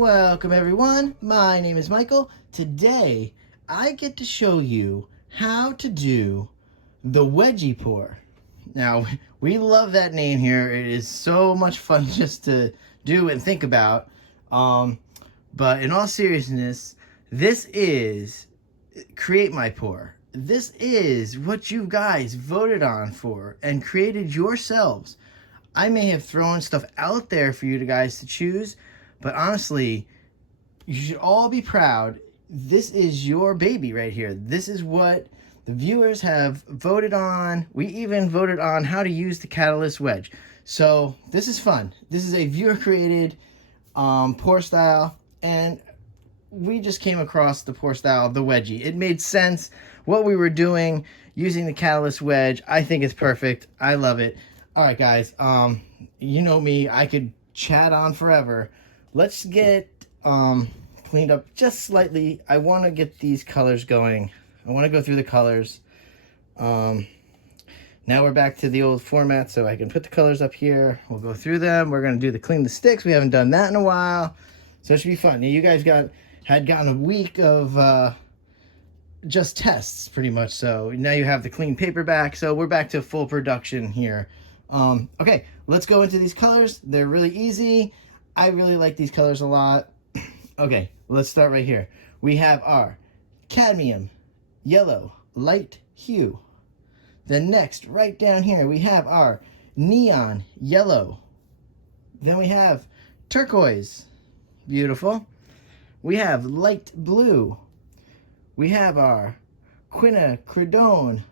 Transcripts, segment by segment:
Welcome everyone, my name is Michael. Today I get to show you how to do the wedgie pour. Now we love that name here. It is so much fun just to do and think about. But in all seriousness, this is Create My Pour. This is what you guys voted on for and created yourselves. I may have thrown stuff out there for you guys to choose, but honestly, you should all be proud. This is your baby right here. This is what the viewers have voted on. We even voted on how to use the Catalyst wedge. So this is fun. This is a viewer created pour style, and we just came across the pour style of the wedgie. It made sense what we were doing using the Catalyst wedge. I think it's perfect. I love it. All right, guys. You know me. I could chat on forever. Let's get cleaned up just slightly. I want to get these colors going. I want to go through the colors. Now we're back to the old format, so I can put the colors up here. We'll go through them. We're going to do the clean the sticks. We haven't done that in a while, so it should be fun. Now, you guys had gotten a week of just tests pretty much, so now you have the clean paper back, so we're back to full production here. Okay, let's go into these colors. They're really easy. I really like these colors a lot. Okay, let's start right here. We have our cadmium, yellow, light hue. Then next, right down here, we have our neon yellow. Then we have turquoise, beautiful. We have light blue. We have our quinacridone,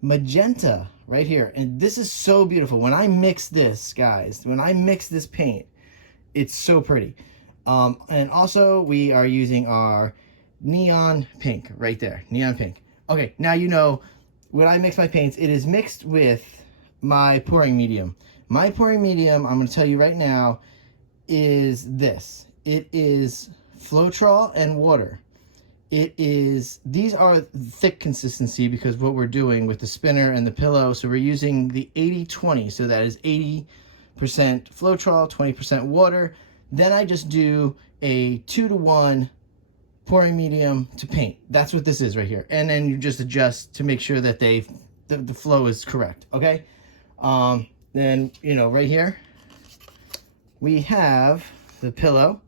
magenta right here. And this is so beautiful. When I mix this, guys, when I mix this paint, it's so pretty. And also we are using our neon pink right there, neon pink. Okay, now you know when I mix my paints, it is mixed with my pouring medium. My pouring medium, I'm going to tell you right now, is this. It is Floetrol and water. These are thick consistency because what we're doing with the spinner and the pillow. So we're using the 80-20. So that is 80% Floetrol, 20% water. Then I just do a 2-to-1 pouring medium to paint. That's what this is right here. And then you just adjust to make sure that the flow is correct. Okay. Then, you know, right here we have the pillow.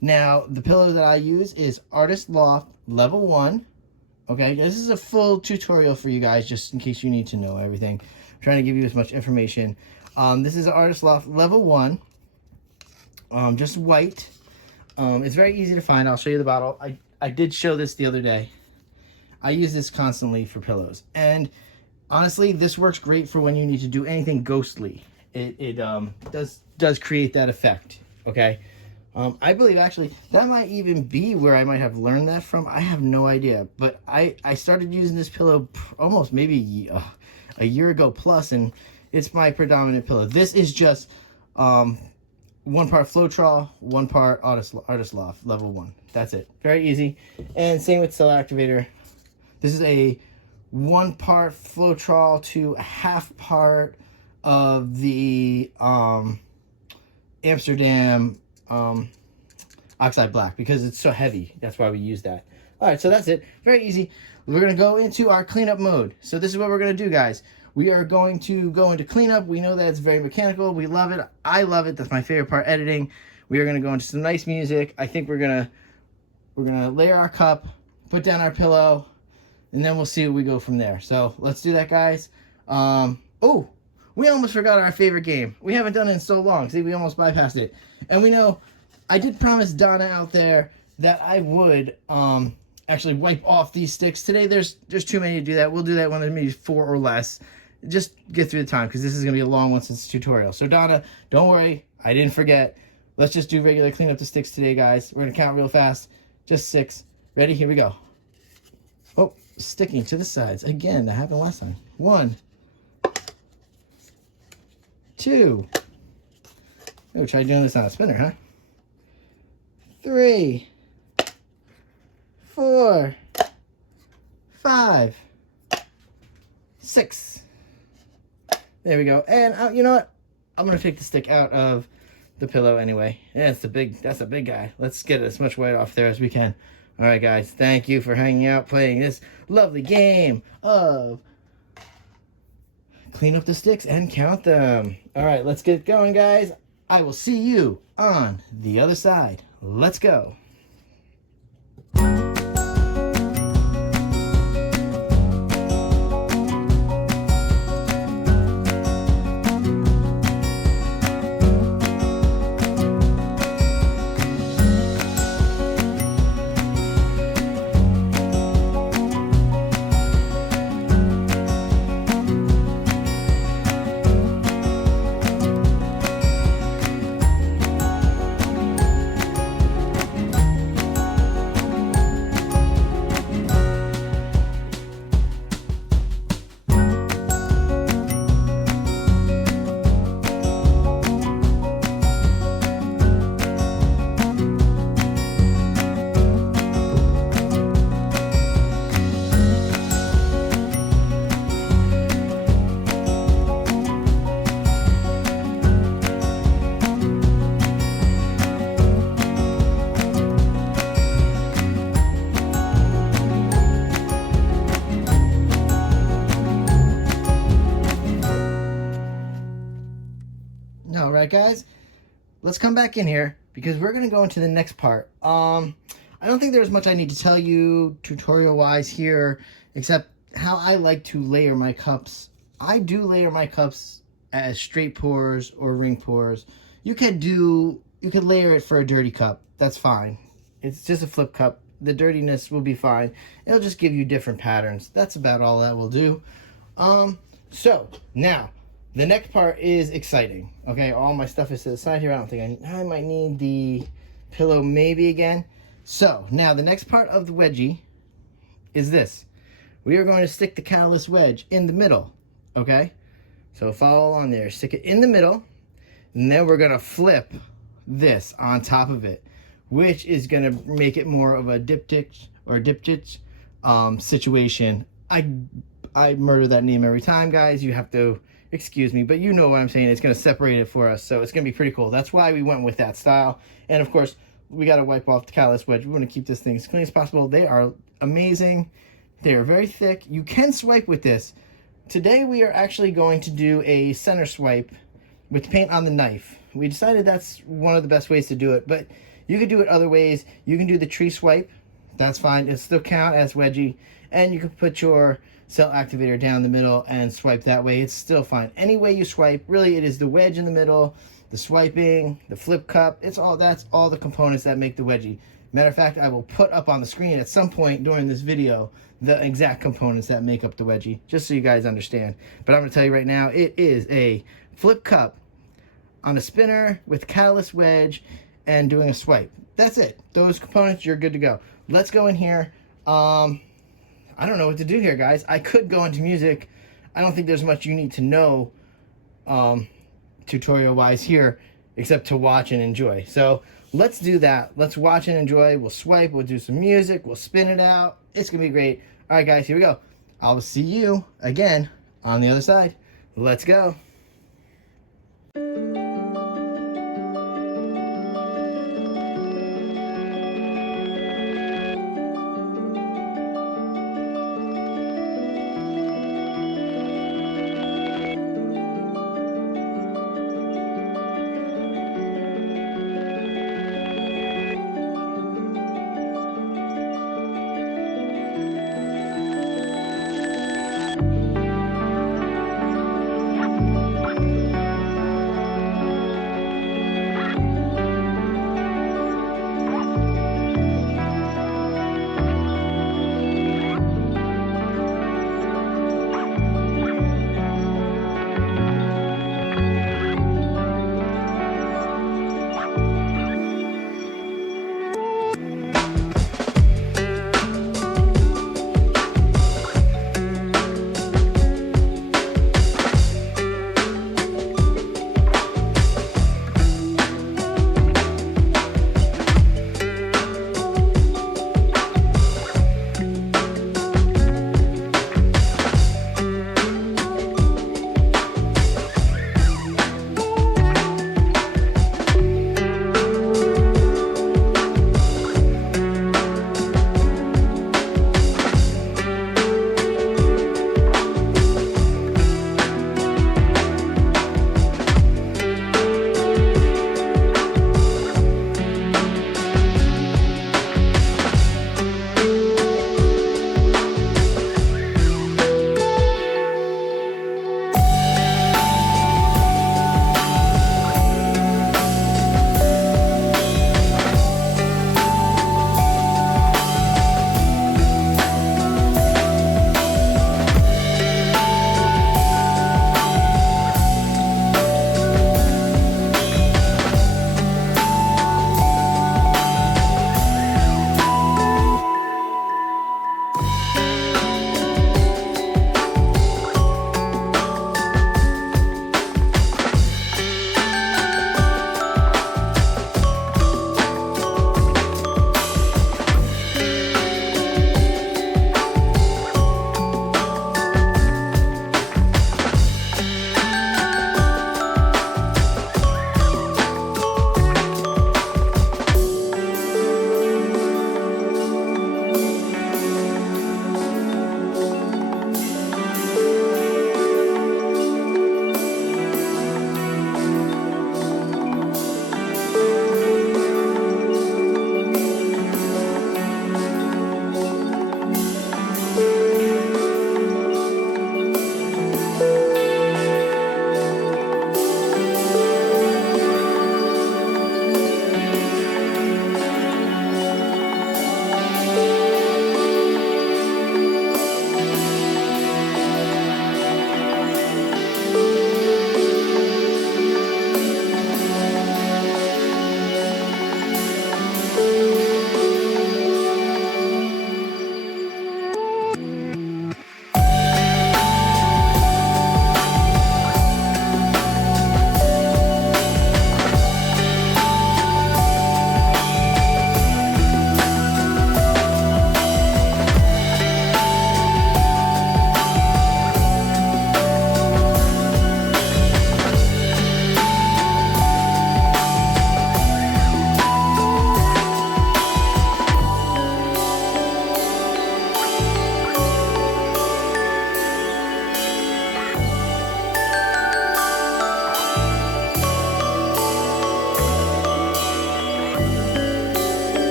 Now, the pillow that I use is Artist Loft Level 1. Okay, this is a full tutorial for you guys, just in case you need to know everything. I'm trying to give you as much information. This is Artist Loft Level 1. Just white. It's very easy to find. I'll show you the bottle. I did show this the other day. I use this constantly for pillows. And honestly, this works great for when you need to do anything ghostly. It does create that effect, okay? I believe actually that might even be where I might have learned that from. I have no idea, but I started using this pillow almost maybe a year ago plus, and it's my predominant pillow. This is just 1 part Floetrol, 1 part Artist Loft Level 1. That's it. Very easy. And same with Cell Activator. This is a 1 part Floetrol to a 1/2 part of the Amsterdam Oxide Black because it's so heavy. That's why we use that. All right, so that's it. Very easy. We're going to go into our cleanup mode. So this is what we're going to do, guys. We are going to go into cleanup. We know that it's very mechanical. We love it. I love it. That's my favorite part, editing. We are going to go into some nice music. I think we're going to layer our cup, put down our pillow, and then we'll see where we go from there. So let's do that, guys. Oh, we almost forgot our favorite game. We haven't done it in so long. See, we almost bypassed it. And we know I did promise Donna out there that I would actually wipe off these sticks. Today there's too many to do that. We'll do that when there's maybe 4 or less. Just get through the time because this is going to be a long one since it's a tutorial. So Donna, don't worry. I didn't forget. Let's just do regular clean up the sticks today, guys. We're going to count real fast. Just 6. Ready? Here we go. Oh, sticking to the sides. Again, that happened last time. 1, 2. Oh, try doing this on a spinner, huh? 3, 4, 5, 6. There we go. And you know what? I'm going to take the stick out of the pillow anyway. Yeah, that's a big guy. Let's get as much white off there as we can. All right, guys, thank you for hanging out, playing this lovely game of clean up the sticks and count them. All right, let's get going, guys. I will see you on the other side. Let's go. All right, guys, let's come back in here because we're going to go into the next part. I don't think there's much I need to tell you tutorial wise here, except how I like to layer my cups. I do layer my cups as straight pours or ring pours. You could layer it for a dirty cup. That's fine. It's just a flip cup. The dirtiness will be fine. It'll just give you different patterns. That's about all that will do. So now the next part is exciting. Okay, all my stuff is to the side here. I don't think I might need the pillow maybe again. So now the next part of the wedgie is this. We are going to stick the catalyst wedge in the middle. Okay, so follow along there. Stick it in the middle, and then we're going to flip this on top of it, which is going to make it more of a diptych or diptych situation. I murder that name every time, guys. You have to excuse me, but you know what I'm saying. It's going to separate it for us, so it's going to be pretty cool. That's why we went with that style. And of course, we got to wipe off the catalyst wedge. We want to keep this thing as clean as possible. They are amazing. They are very thick. You can swipe with this. Today we are actually going to do a center swipe with paint on the knife. We decided that's one of the best ways to do it, but you could do it other ways. You can do the tree swipe. That's fine. It'll still count as wedgie. And you can put your cell activator down the middle and swipe that way. It's still fine. Any way you swipe, really it is the wedge in the middle, the swiping, the flip cup. That's all the components that make the wedgie. Matter of fact, I will put up on the screen at some point during this video the exact components that make up the wedgie, just so you guys understand. But I'm going to tell you right now, it is a flip cup on a spinner with catalyst wedge and doing a swipe. That's it. Those components, you're good to go. Let's go in here. I don't know what to do here, guys. I could go into music. I don't think there's much you need to know tutorial-wise here, except to watch and enjoy. So let's do that. Let's watch and enjoy. We'll swipe. We'll do some music. We'll spin it out. It's going to be great. All right, guys, here we go. I'll see you again on the other side. Let's go.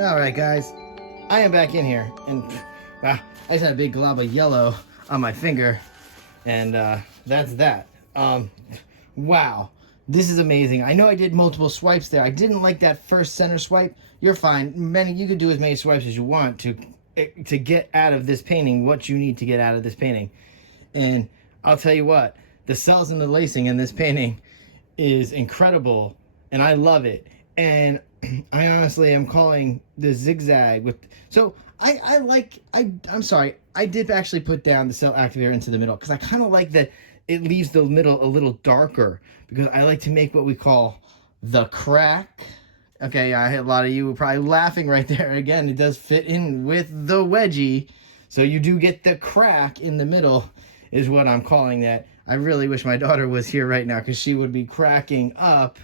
All right, guys, I am back in here, and wow, I just had a big glob of yellow on my finger, and that's that. Wow, this is amazing. I know I did multiple swipes there. I didn't like that first center swipe. You're fine. You can do as many swipes as you want to get out of this painting what you need to get out of this painting. And I'll tell you what, the cells and the lacing in this painting is incredible, and I love it. And I honestly am calling the zigzag with, so I'm sorry, I did actually put down the cell activator into the middle because I kind of like that it leaves the middle a little darker, because I like to make what we call the crack. Okay, a lot of you were probably laughing right there. Again, it does fit in with the wedgie, so you do get the crack in the middle is what I'm calling that. I really wish my daughter was here right now because she would be cracking up.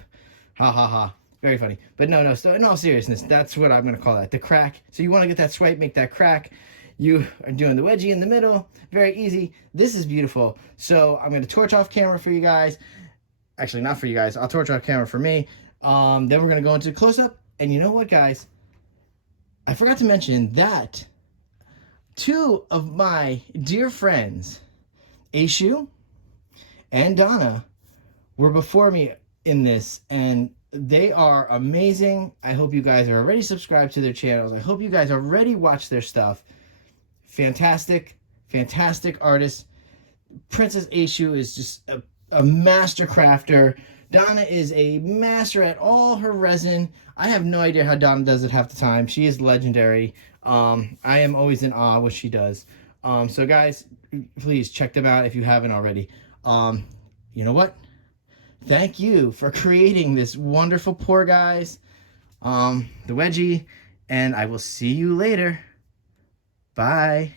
Ha ha ha. Very funny. But no, so in all seriousness, that's what I'm going to call that. The crack. So you want to get that swipe, make that crack. You are doing the wedgie in the middle. Very easy. This is beautiful. So I'm going to torch off camera for you guys. Actually, not for you guys. I'll torch off camera for me. Then we're going to go into close-up. And you know what, guys? I forgot to mention that two of my dear friends, Aishu and Donna, were before me in this, and they are amazing. I hope you guys are already subscribed to their channels. I hope you guys already watch their stuff. Fantastic artists. Princess Aishu is just a master crafter. Donna is a master at all her resin. I have no idea how Donna does it half the time. She is legendary. I am always in awe what she does. So guys, please check them out if you haven't already. You know what? Thank you for creating this wonderful pour, guys. The wedgie, and I will see you later. Bye.